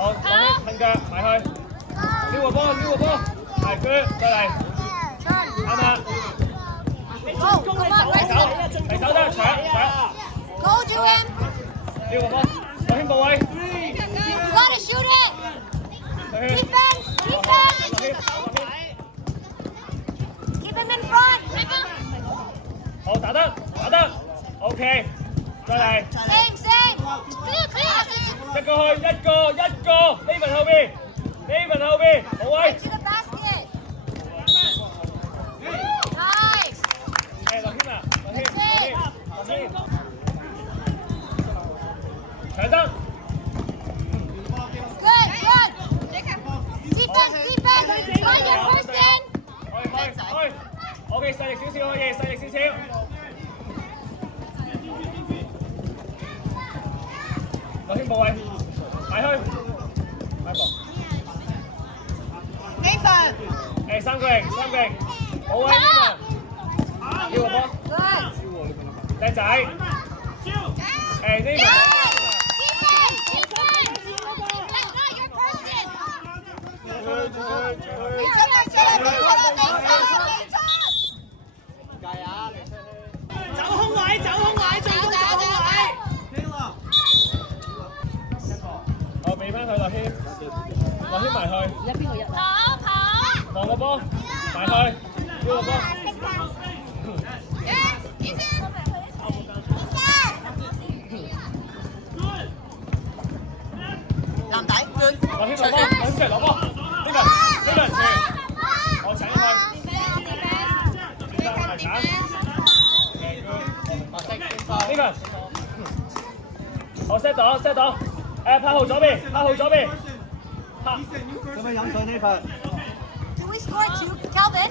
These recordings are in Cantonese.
好，褪腳埋去，撩個波，係佢再嚟，啱啦，提手得搶， Go, Julian. 撩個波，左圈部位， You gotta shoot it. Defense. Keep him in front. 好打得，OK， 再嚟， Same. 一個去，一個，呢份後邊，好位， To the basket. Nice. 誒落圈啊，落圈，搶得。 Good. Defense. Find your person. 去 ，OK， 細力少少可以，細力少少。落圈部位，埋去，埋波。Nathan. 誒三個型，好位呢個，要個波， Good. 叻仔。誒呢個。 我俾翻佢落圈埋去。而家邊個入啊？跑。望個波，埋去，要個波。男仔。落圈攞波，呢個傳，我搶佢。呢個，我 set 到，誒拍號左邊，拍。使唔使飲水呢份？ Do we score two, Calvin?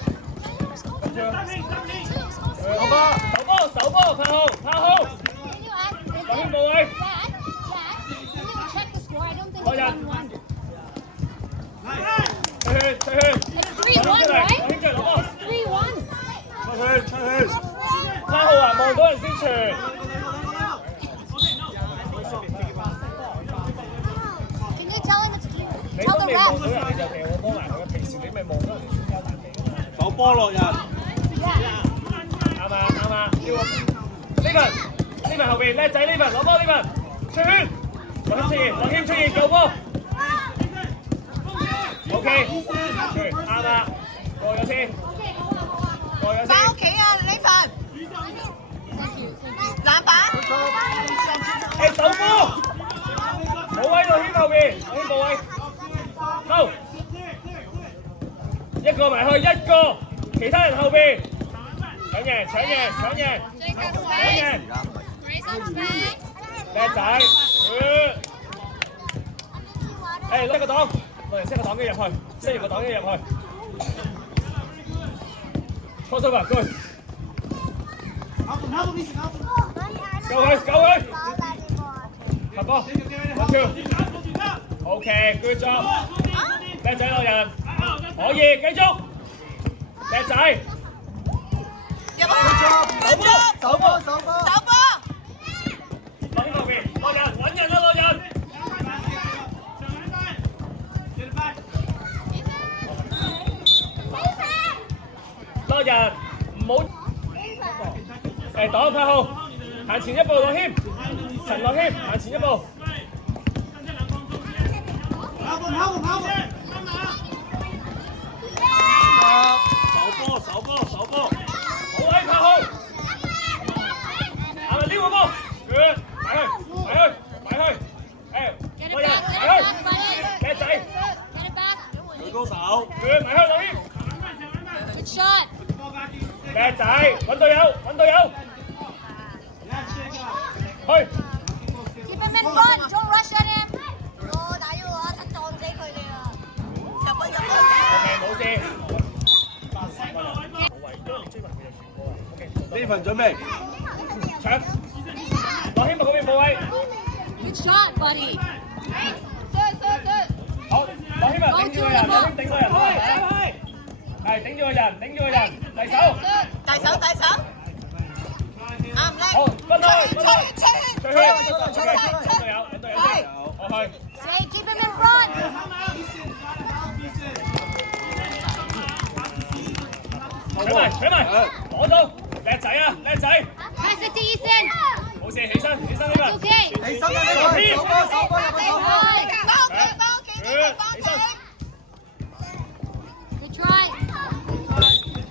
手波，拍號。 Can you ask? 落圈部位， Dad? Can you check the score? I don't think 攞 it's 人， 1-1. 出圈。 It's 3-1, right? 攞圈攞波。 3-1. 出去。拍號啊，望到人先傳。 Can you tell him it's 你 tell 都 the 未望到 ref? 人，你就掟個波埋去。平時你咪望到人哋穿膠彈地。手波落人。啱啊，呢份後邊叻仔，呢份攞波呢份，出圈，落圈出現救波。OK， 啱啦，過咗先。翻屋企啊，呢份。籃板。誒手波，冇位落圈後邊，落圈部位，偷，一個埋去，其他人後邊，搶贏，叻仔，誒攞個檔，落嚟 set 個檔機入去，set 完個檔機入去，拖手吧，過去，救佢，合波，OK，good job，叻仔落人，可以繼續，叻仔，手波。落喺後邊，落人，揾人啦，落人。落人，唔好誒擋拍號，行前一步落謙，陳落謙行前一步。手波，好位拍號，係咪撩個波？埋去，誒落人，埋去，叻仔，舉高手。埋去落謙。 Good shot. 叻仔，揾隊友，去。 Keep him in front. Don't rush at him. 打要我實撞死佢哋啊！OK， 冇事。呢份準備。搶，落謙嗰邊部位。 Good shot, buddy. 好，落謙啊，頂住個人，頂個人，係頂住個人，遞手。好，分開，出去，揾隊友，我去。 Say, keep him in front. 搶埋，攞到，叻仔啊，叻仔， Pass it to Ethan. 冇事，起身呢個， Okay. 起身啊！你手波手波入個手波。 Good try.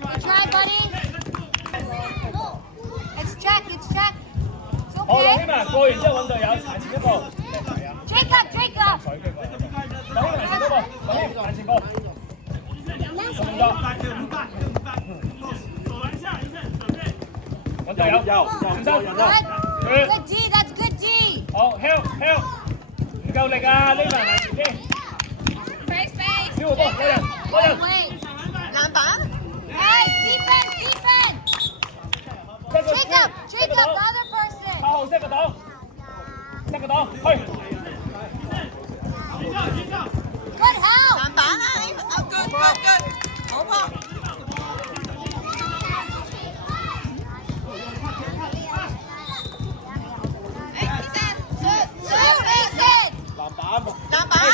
Good try, buddy. It's check. It's 好，羅 okay. 希文過完之後揾隊友行前一步， Jacob. 水嘅羅希文行前一步，羅希文行前步，動作，揾隊友，轉身， Good D. That's good D. 好 help，唔夠力啊，呢個行前啲， Space. 小胡波，攞人， Wait. Nice defense. Jacob. The other person. 8號 set 個檔，去。 Good help. 籃板。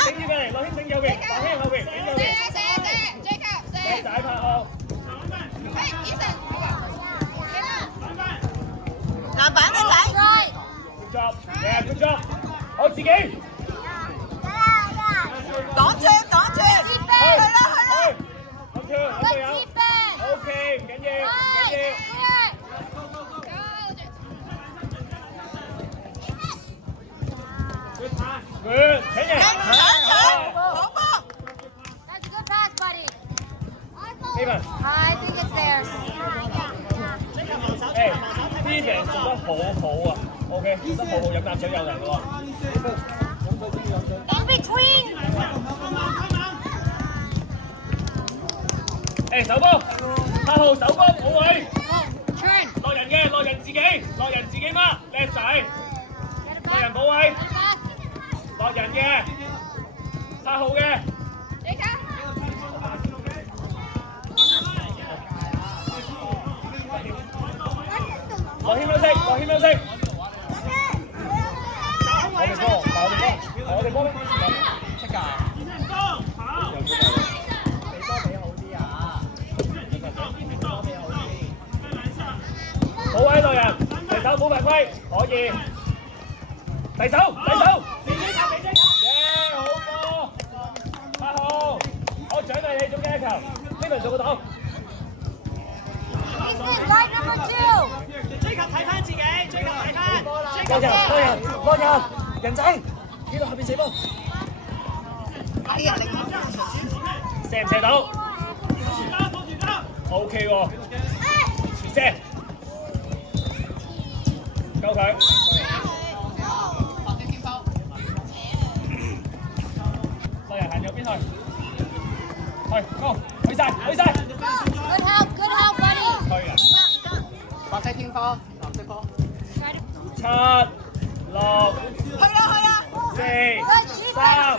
頂住佢嚟，羅軒頂右邊，羅軒後邊，頂右邊，叻仔拍號，Try. good job，我自己，去， Defense. 揾隊友 Good defense. ，OK，唔緊要， Nice. Clear. good，請人， That's a good pass, buddy. 希文， I think it's theirs. 啲人做得好啊 ，OK， 做得好，飲啖水有人嘅喎。 In between. 手波，8號手波冇位， Turn. 落人自己乜，叻仔， Get it 落人 back. 冇位， Get it back. 落人嘅，8號嘅。 羅軒休息，我哋波咩？出㗎。好位落人，提手冇犯規，可以。提手，耶，好波，8號，我獎勵你中間一球，呢輪做個檔。 Ethan, line number 2. 落人，人仔，呢度後邊射波，射唔射到 ？OK 喎，全射，夠佢。落人行右邊去，Go，去晒。 Good help, buddy. 去啊！白色天花，藍色波。 Try to. 7、6、4、3。